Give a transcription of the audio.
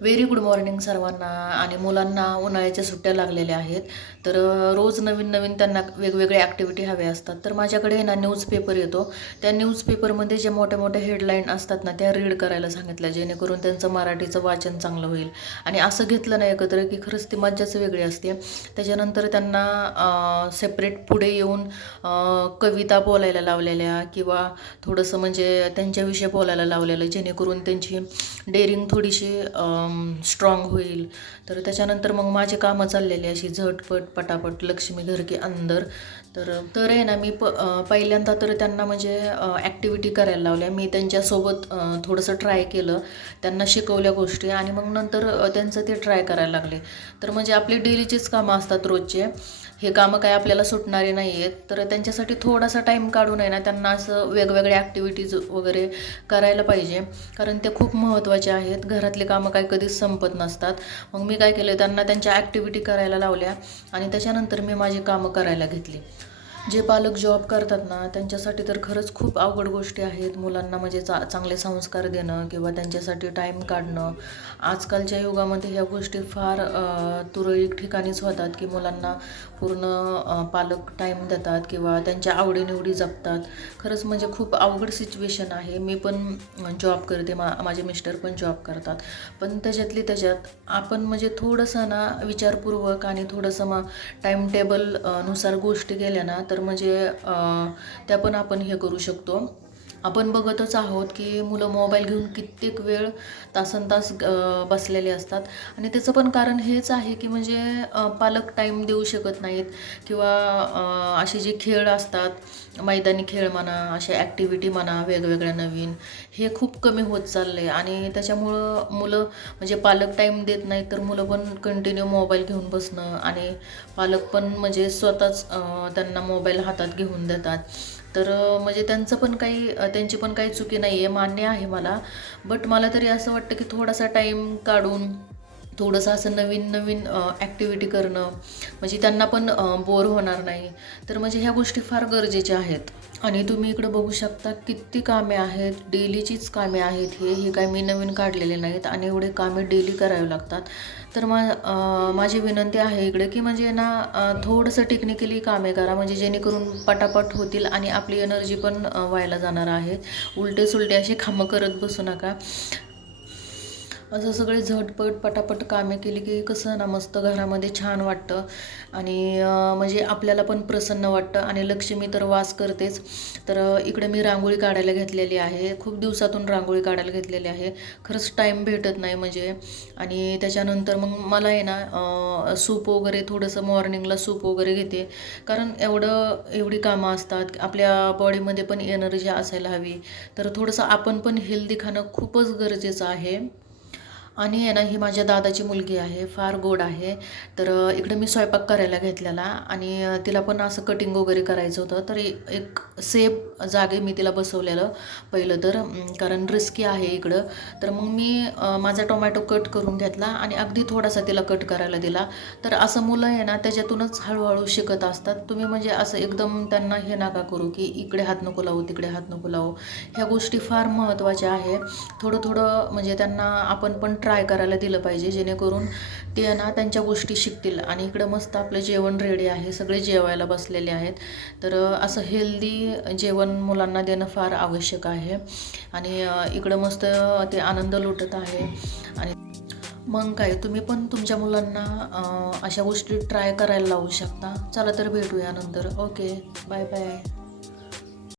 Very good morning सर्वांना. आणि मुलांना उन्हाळ्याच्या सुट्ट्या लागलेल्या आहेत, तर रोज नवीन नवीन त्यांना वेगवेगळे ॲक्टिव्हिटी हवे असतात. तर माझ्याकडे ना न्यूजपेपर येतो. त्या न्यूजपेपरमध्ये जे मोठ्या मोठ्या हेडलाईन असतात ना, त्या रीड करायला सांगितलं, जेणेकरून त्यांचं मराठीचं वाचन चांगलं होईल. आणि असं घेतलं ना एकत्र की खरंच ती मज्जाच वेगळी असते. त्याच्यानंतर त्यांना सेपरेट पुढे येऊन कविता बोलायला लावलेल्या किंवा थोडंसं म्हणजे त्यांच्याविषयी बोलायला लावलेलं, जेणेकरून त्यांची डेअरिंग थोडीशी स्ट्रॉंग होईल. तर त्याच्यानंतर मग माझी कामं चाललेली अशी झटपट पटापट, लक्ष्मी घर के अंदर. तर तर आहे ना, मी पहिल्यांदा तर त्यांना म्हणजे ॲक्टिव्हिटी करायला लावल्या. मी त्यांच्यासोबत थोडंसं ट्राय केलं, त्यांना शिकवल्या गोष्टी, आणि मग नंतर त्यांचं ते ट्राय करायला लागले. तर म्हणजे आपली डेलीचीच कामं असतात रोजचे, हे कामं काय आपल्याला सुटणारे नाही आहेत. तर त्यांच्यासाठी थोडासा टाईम काढून आहे ना, त्यांना असं वेगवेगळ्या ॲक्टिव्हिटीज वगैरे करायला पाहिजे, कारण ते खूप महत्त्वाचे आहेत. घरातले कामं काही कधीच संपत नसतात. मग मी काय केलं, त्यांना त्यांच्या ॲक्टिव्हिटी करायला लावल्या आणि त्याच्यानंतर मी माझी कामं करायला घेतली. जे पालक जॉब करतात ना, त्यांच्यासाठी तर खरंच खूप अवघड गोष्टी आहेत. मुलांना म्हणजे चांगले संस्कार देणं किंवा त्यांच्यासाठी टाईम काढणं. आजकालच्या युगामध्ये ह्या गोष्टी फार तुरळक ठिकाणीच होतात, की मुलांना पूर्ण पालक टाईम देतात किंवा त्यांच्या आवडीनिवडी जपतात. खरंच म्हणजे खूप अवघड सिच्युएशन आहे. मी पण जॉब करते, माझे मिस्टर पण जॉब करतात. पण त्याच्यात आपण म्हणजे थोडंसं ना विचारपूर्वक आणि थोडंसं मग टाईम टेबल नुसार गोष्टी केल्या ना, तर म्हणजे त्या पण आपण हे करू शकतो. आपण बघतच आहोत की मुलं मोबाईल घेऊन कित्येक वेळ तासनतास बसलेले असतात. आणि त्याचं पण कारण हेच आहे की म्हणजे पालक टाईम देऊ शकत नाहीत किंवा असे जे खेळ असतात, मैदानी खेळ म्हणा, अशा ॲक्टिव्हिटी म्हणा वेगवेगळ्या नवीन, हे खूप कमी होत चाललं आहे. आणि त्याच्यामुळं मुलं म्हणजे पालक टाईम देत नाहीत, तर मुलं पण कंटिन्यू मोबाईल घेऊन बसणं, आणि पालक पण म्हणजे स्वतःच त्यांना मोबाईल हातात घेऊन देतात. तर म्हणजे त्यांची पण काही चुकी नाही आहे, मान्य आहे मला. बट मला तरी असं वाटतं की थोडासा टाईम काढून थोडंसं असं नवीन नवीन ॲक्टिव्हिटी करणं, म्हणजे त्यांना पण बोर होणार नाही. तर म्हणजे ह्या गोष्टी फार गरजेच्या आहेत. आणि तुम्ही इकडं बघू शकता किती कामे आहेत, डेलीचीच कामे आहेत. हे काय मी नवीन काढलेले नाहीत, आणि एवढे कामे डेली करावे लागतात. तर माझी विनंती आहे इकडे की म्हणजे ना थोडंसं टेक्निकली कामे करा, म्हणजे जेणेकरून पटापट होतील आणि आपली एनर्जी पण व्हायला जाणार आहे. उलटे सुलटे असे कामं करत बसू नका. असं सगळे झटपट पटापट कामे केली की कसं ना, मस्त घरामध्ये छान वाटतं. आणि म्हणजे आपल्याला पण प्रसन्न वाटतं, आणि लक्ष्मी तर वास करतेच. तर इकडे मी रांगोळी काढायला घेतलेली आहे. खूप दिवसातून रांगोळी काढायला घेतलेली आहे. खरंच टाईम भेटत नाही म्हणजे. आणि त्याच्यानंतर मग मला आहे ना सूप वगैरे, थोडंसं मॉर्निंगला सूप वगैरे घेते, कारण एवढी कामं असतात, आपल्या बॉडीमध्ये पण एनर्जी असायला हवी. तर थोडंसं आपण पण हेल्दी खाणं खूपच गरजेचं आहे. आणि आहे ना, ही माझ्या दादाची मुलगी आहे, फार गोड आहे. तर इकडे मी स्वयंपाक करायला घेतलेला, आणि तिला पण असं कटिंग वगैरे करायचं होतं. तर एक सेफ जागे मी तिला बसवलेलं पहिलं तर, कारण रिस्की आहे इकडं. तर मग मी माझा टोमॅटो कट करून घेतला आणि अगदी थोडासा तिला कट करायला दिला. तर असं मुलं आहे ना, त्याच्यातूनच हळूहळू शिकत असतात. तुम्ही म्हणजे असं एकदम त्यांना हे नका करू की इकडे हात नको लावू, तिकडे हात नको लावू. ह्या गोष्टी फार महत्त्वाच्या आहे. थोडं थोडं म्हणजे त्यांना आपण पण ट्राय करायला दिलं पाहिजे, जेणेकरून ते ना त्यांच्या गोष्टी शिकतील. आणि इकडं मस्त आपलं जेवण रेडी आहे, सगळे जेवायला बसलेले आहेत. तर असं हेल्दी जेवण मुलांना देणं फार आवश्यक आहे. आणि इकडं मस्त ते आनंद लुटत आहे. आणि मग काय, तुम्ही पण तुमच्या मुलांना अशा गोष्टी ट्राय करायला लावू शकता. चला तर भेटूया नंतर. Okay, bye bye.